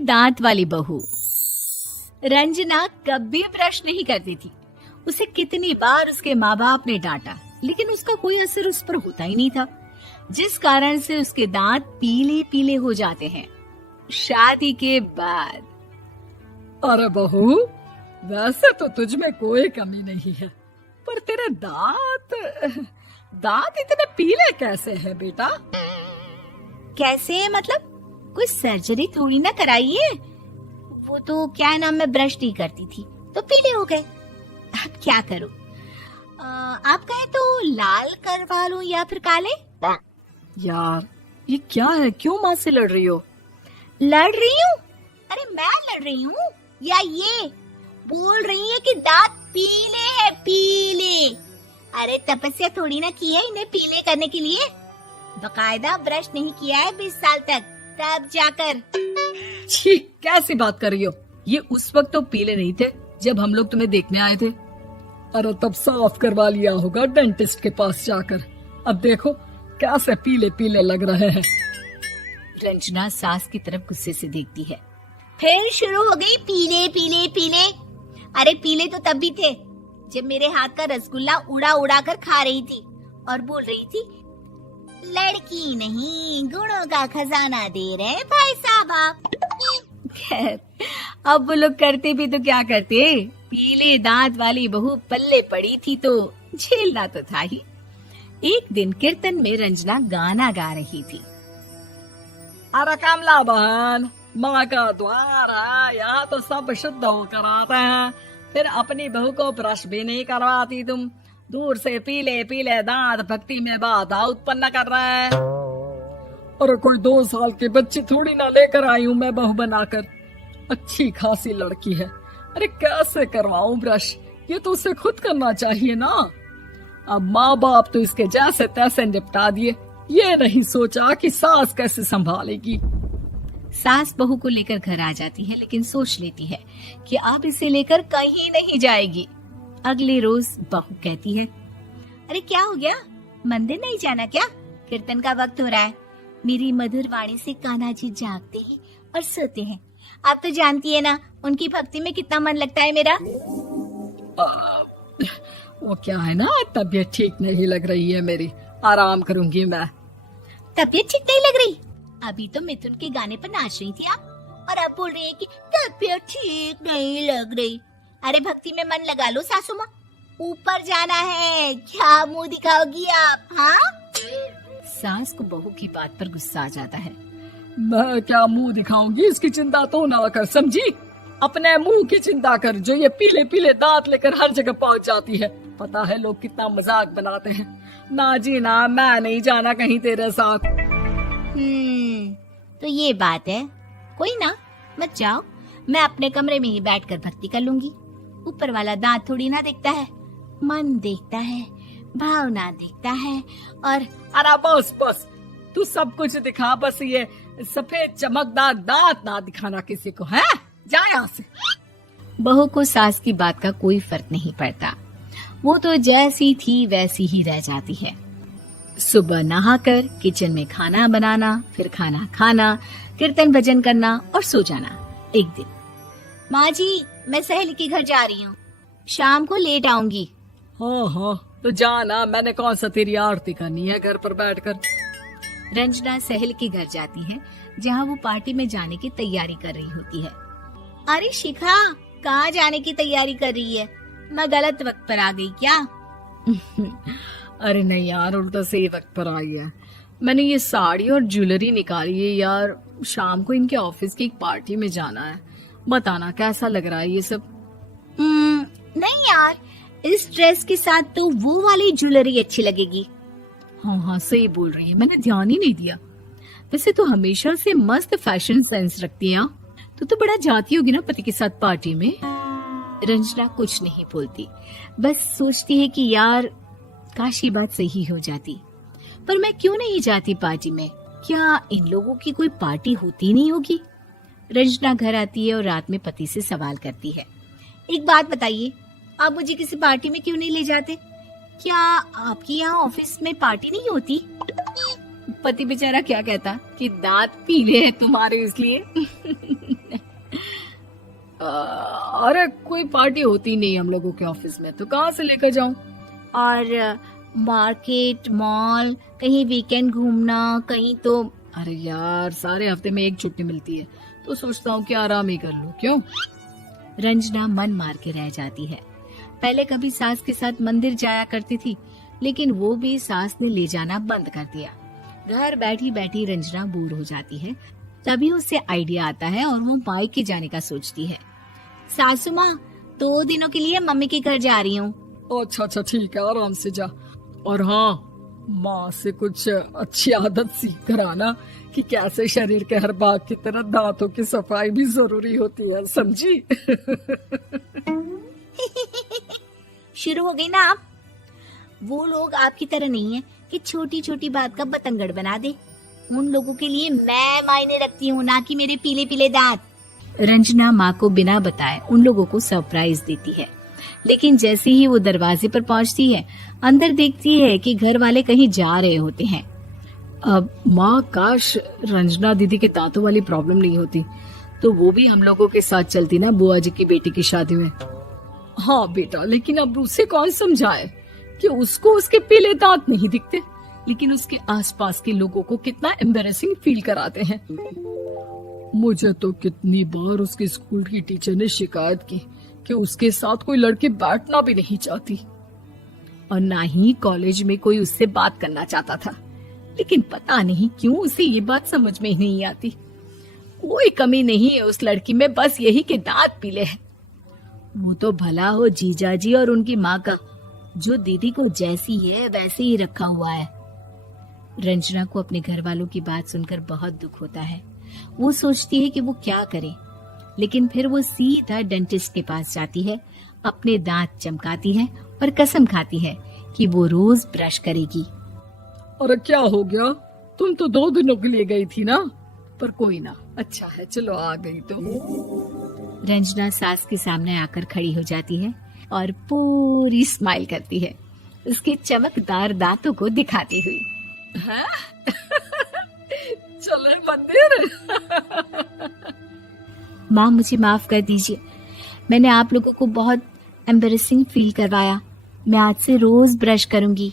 दांत वाली बहू। रंजना कभी ब्रश नहीं करती थी। उसे कितनी बार उसके माँ बाप ने डांटा, लेकिन उसका कोई असर उस पर होता ही नहीं था, जिस कारण से उसके दांत पीले पीले हो जाते हैं। शादी के बाद। अरे बहू, वैसे तो तुझ में कोई कमी नहीं है, पर तेरे दांत इतने पीले कैसे हैं बेटा? कैसे मतलब? कोई सर्जरी थोड़ी ना कराई है। वो तो क्या नाम, मैं ब्रश नहीं करती थी तो पीले हो गए। अब क्या करूं? आप कहें तो लाल करवा लूं या फिर काले? यार ये क्या है, क्यों माँ से लड़ रही हो? लड़ रही हूँ? अरे मैं लड़ रही हूँ या ये बोल रही है कि दांत पीले हैं, पीले। अरे तपस्या थोड़ी ना की है इन्हें पीले करने के लिए। बकायदा ब्रश नहीं किया है 20 साल तक, तब जाकर। छी, कैसी बात कर रही हो? ये उस वक्त तो पीले नहीं थे जब हम लोग तुम्हें देखने आए थे। अरे तब साफ करवा लिया होगा डेंटिस्ट के पास जाकर। अब देखो कैसे पीले पीले लग रहे हैं। रंजना सास की तरफ गुस्से से देखती है। फिर शुरू हो गई पीले पीले पीले। अरे पीले तो तब भी थे जब मेरे हाथ का रसगुल्ला उड़ा उड़ा कर खा रही थी और बोल रही थी, लड़की नहीं गुणों का खजाना दे रहे भाई साहब आप। खैर, अब वो लोग करते भी तो क्या करते, पीले दांत वाली बहू पल्ले पड़ी थी तो झेलना तो था ही। एक दिन कीर्तन में रंजना गाना गा रही थी। अरे कमला बहन, माँ का द्वार है, यहाँ तो सब शुद्ध होकर आते हैं, फिर अपनी बहू को ब्रश भी नहीं करवाती तुम। दूर से पीले पीले दांत भक्ति में बाधा उत्पन्न कर रहे हैं। अरे कोई 2 साल के बच्चे थोड़ी ना लेकर आई हूँ मैं बहू बनाकर। अच्छी खासी लड़की है, अरे कैसे करवाऊं ब्रश? ये तो उसे खुद करना चाहिए ना। अब माँ बाप तो इसके जैसे तैसे निपटा दिए, ये नहीं सोचा कि सास कैसे संभालेगी। सास बहू को लेकर घर आ जाती है, लेकिन सोच लेती है कि अब इसे लेकर कहीं नहीं जाएगी। अगले रोज बहू कहती है, अरे क्या हो गया, मंदिर नहीं जाना क्या? कीर्तन का वक्त हो रहा है। मेरी मधुर वाणी से कान्हा जी जागते हैं और सोते हैं। आप तो जानती है ना उनकी भक्ति में कितना मन लगता है मेरा। वो क्या है ना, तबीयत ठीक नहीं लग रही है मेरी, आराम करूंगी मैं। तबीयत ठीक नहीं लग रही? अभी तो मिथुन के गाने पर नाच रही थी आप, और अब बोल रही है कि तबीयत ठीक नहीं लग रही। अरे भक्ति में मन लगा लो सासू माँ, ऊपर जाना है, क्या मुंह दिखाओगी आप? हाँ? सास को बहू की बात पर गुस्सा आ जाता है। मैं क्या मुंह दिखाऊंगी, इसकी चिंता तो ना कर, समझी? अपने मुंह की चिंता कर, जो ये पीले पीले दांत लेकर हर जगह पहुंच जाती है। पता है लोग कितना मजाक बनाते हैं। ना जी ना, मैं नहीं जाना कहीं तेरे साथ। तो ये बात है। कोई ना, मत जाओ, मैं अपने कमरे में ही बैठकर भक्ति कर लूंगी। ऊपर वाला दांत थोड़ी ना देखता है, मन देखता है, भावना देखता है। और अरे बस बस, तू सब कुछ दिखा, बस ये सफेद चमकदार दांत ना दिखाना किसी को, है? जा यहाँ से। बहू को सास की बात का कोई फर्क नहीं पड़ता, वो तो जैसी थी वैसी ही रह जाती है। सुबह नहाकर किचन में खाना बनाना, फिर खाना खाना, कीर्तन भजन करना और सो जाना। एक दिन, माँ जी मैं सहेली के घर जा रही हूँ, शाम को लेट आऊंगी। हाँ, तो जाना, मैंने कौन सा तेरी आरती करनी है घर पर बैठकर। रंजना सहेली के घर जाती है, जहाँ वो पार्टी में जाने की तैयारी कर रही होती है। अरे शिखा, कहाँ जाने की तैयारी कर रही है? मैं गलत वक्त पर आ गई क्या? अरे नहीं यार, उल्टा सही वक्त पर आई है। मैंने ये साड़ी और ज्वेलरी निकाली है यार, शाम को इनके ऑफिस की एक पार्टी में जाना है। बताना कैसा लग रहा है ये सब? नहीं यार, इस ड्रेस के साथ तो वो वाली ज्वेलरी अच्छी लगेगी। हाँ, सही बोल रही है, मैंने ध्यान ही नहीं दिया। वैसे तो हमेशा से मस्त फैशन सेंस रखती है। तो बड़ा जाती होगी ना पति के साथ पार्टी में। रंजना कुछ नहीं बोलती, बस सोचती है कि यार काश ये बात सही हो जाती, पर मैं क्यों नहीं जाती पार्टी में? क्या इन लोगों की कोई पार्टी होती नहीं होगी? रंजना घर आती है और रात में पति से सवाल करती है, एक बात बताइए, आप मुझे किसी पार्टी में क्यों नहीं ले जाते? क्या आपके यहाँ ऑफिस में पार्टी नहीं होती? पति बेचारा क्या कहता कि दांत पीले हैं तुम्हारे इसलिए। अरे कोई पार्टी होती नहीं हम लोगों के ऑफिस में, तो कहाँ से लेकर जाऊं? और मार्केट, मॉल, कहीं वीकेंड घूमना, कहीं तो। अरे यार सारे हफ्ते में एक छुट्टी मिलती है, तो सोचता हूँ कि आराम ही कर लूं। क्यों? रंजना मन मार के रह जाती है। पहले कभी सास के साथ मंदिर जाया करती थी, लेकिन वो भी सास ने ले जाना बंद कर दिया। घर बैठी बैठी रंजना बोर हो जाती है। तभी उससे आइडिया आता है और वो मायके जाने का सोचती है। सासू माँ, 2 दिनों के लिए मम्मी के घर जा रही हूँ। अच्छा अच्छा ठीक है, आराम से जा। और हाँ, माँ से कुछ अच्छी आदत सीख कर आना कि कैसे शरीर के हर भाग की तरह दांतों की सफाई भी जरूरी होती है, समझी? शुरू हो गई ना आप। वो लोग आपकी तरह नहीं है कि छोटी छोटी बात का बतंगड़ बना दे। उन लोगों के लिए मैं मायने रखती हूँ, ना कि मेरे पीले पीले दांत। रंजना माँ को बिना बताए उन लोगों को सरप्राइज देती है, लेकिन जैसे ही वो दरवाजे पर पहुंचती है, अंदर देखती है कि घर वाले कहीं जा रहे होते हैं। अब माँ, काश रंजना दीदी के दांतों वाली प्रॉब्लम नहीं होती, तो वो भी हम लोगों के साथ चलती ना बुआ जी की बेटी की शादी में। हाँ बेटा, लेकिन अब उसे कौन समझाए कि उसको उसके पीले दांत नहीं दिखते, लेकिन उसके आसपास के लोगों को कितना एम्बैरेसिंग फील कराते हैं। मुझे तो कितनी बार उसके स्कूल की टीचर ने शिकायत की कि उसके साथ कोई लड़की बैठना भी नहीं चाहती, और ना ही कॉलेज में कोई उससे बात करना चाहता था। लेकिन पता नहीं क्यों उसे ये बात समझ में ही नहीं आती। कोई कमी नहीं है उस लड़की में, बस यही कि दांत पीले हैं। वो तो भला हो जीजा जी और उनकी माँ का, जो दीदी को जैसी है वैसे ही रखा हुआ है। रंजना को अपने घर वालों की बात सुनकर बहुत दुख होता है। वो सोचती है कि वो क्या करे, लेकिन फिर वो सीधा डेंटिस्ट के पास जाती है, अपने दांत चमकाती है और कसम खाती है कि वो रोज ब्रश करेगी। अरे क्या हो गया? तुम तो 2 दिनों के लिए गई थी ना। पर कोई ना, अच्छा है, चलो आ गई तो। रंजना सास के सामने आकर खड़ी हो जाती है और पूरी स्माइल करती है, उसके चमकदार दांतों को दिखाती हुई। हैं? चले मंदिर। माँ, मुझे माफ कर दीजिए, मैंने आप लोगों को बहुत एम्बैरेसिंग फील करवाया। मैं आज से रोज ब्रश करूंगी।